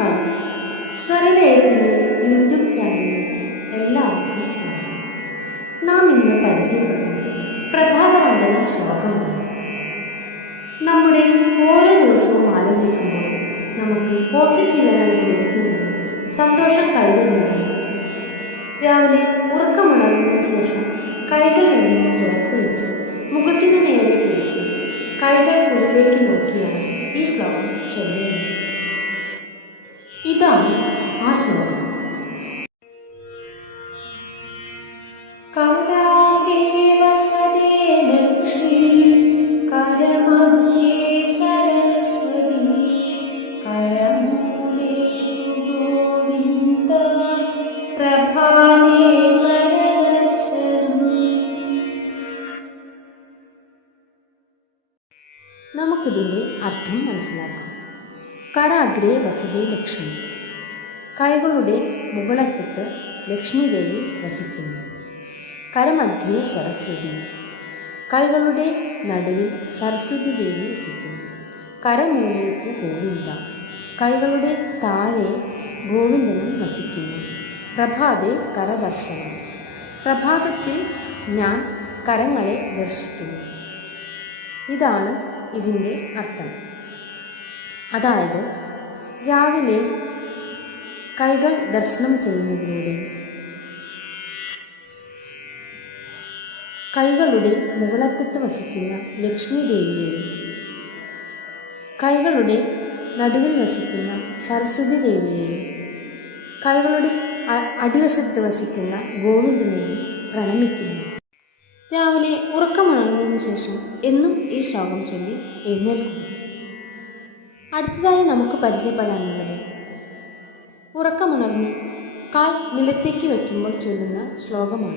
എന്ന യൂട്യൂബ് ചാനലിലേക്ക് എല്ലാവർക്കും സ്വാഗതം. നാം ഇന്ന് പരിചയപ്പെടുന്നത് പ്രഭാതവന്ദന ശ്ലോകമാണ്. നമ്മുടെ ഓരോ ദിവസവും ആരംഭിക്കുമ്പോൾ നമുക്ക് പോസിറ്റീവ് എനർജി ലഭിക്കുന്നതിനും സന്തോഷം കൈവരുന്നതിനും രാവിലെ ഉറക്കമുണർന്നതിന് ശേഷം കൈകൾ രണ്ടും ചേർത്ത് വെച്ച് മുഖത്തിന് നേരെ പിടിച്ച് കൈകൾ ഉള്ളിലേക്ക് നോക്കിയാണ് ഈ ശ്ലോകം ചൊല്ലേണ്ടത്. ഇതാണ് ആ ശ്ലോകം നമുക്കിതിന്റെ അർത്ഥം മനസ്സിലാക്കാം. കരാഗ്രേ വസതി ലക്ഷ്മി. കൈകളുടെ മുകളത്തിട്ട് ലക്ഷ്മിദേവി വസിക്കുന്നു. കരമധ്യേ സരസ്വതി. കൈകളുടെ നടുവിൽ സരസ്വതി ദേവി വസിക്കുന്നു. കരമൂലത്ത് ഗോവിന്ദ. കൈകളുടെ താഴെ ഗോവിന്ദനും വസിക്കുന്നു. പ്രഭാതേ കരദർശനം. പ്രഭാതത്തിൽ ഞാൻ കരങ്ങളെ ദർശിക്കുന്നു. ഇതാണ് ഇതിന്റെ അർത്ഥം. അതായത് രാവിലെ കൈകൾ ദർശനം ചെയ്യുന്നതിലൂടെ കൈകളുടെ മുകളറ്റത്ത് വസിക്കുന്ന ലക്ഷ്മി ദേവിയെയും കൈകളുടെ നടുവിൽ വസിക്കുന്ന സരസ്വതി ദേവിയെയും കൈകളുടെ അടിവശത്ത് വസിക്കുന്ന ഗോവിന്ദനെയും പ്രണമിക്കുന്നു. രാവിലെ ഉറക്കമുണർന്നതിന് ശേഷം എന്നും ഈ ശ്ലോകം ചൊല്ലി എഴുന്നേൽക്കുന്നു അടുത്തതായി നമുക്ക് പരിചയപ്പെടാനുള്ളത്. ഉറക്കമുണർന്ന് കാൽ നിലത്തേക്ക് വയ്ക്കുമ്പോൾ ചൊല്ലുന്ന ശ്ലോകമാണ്.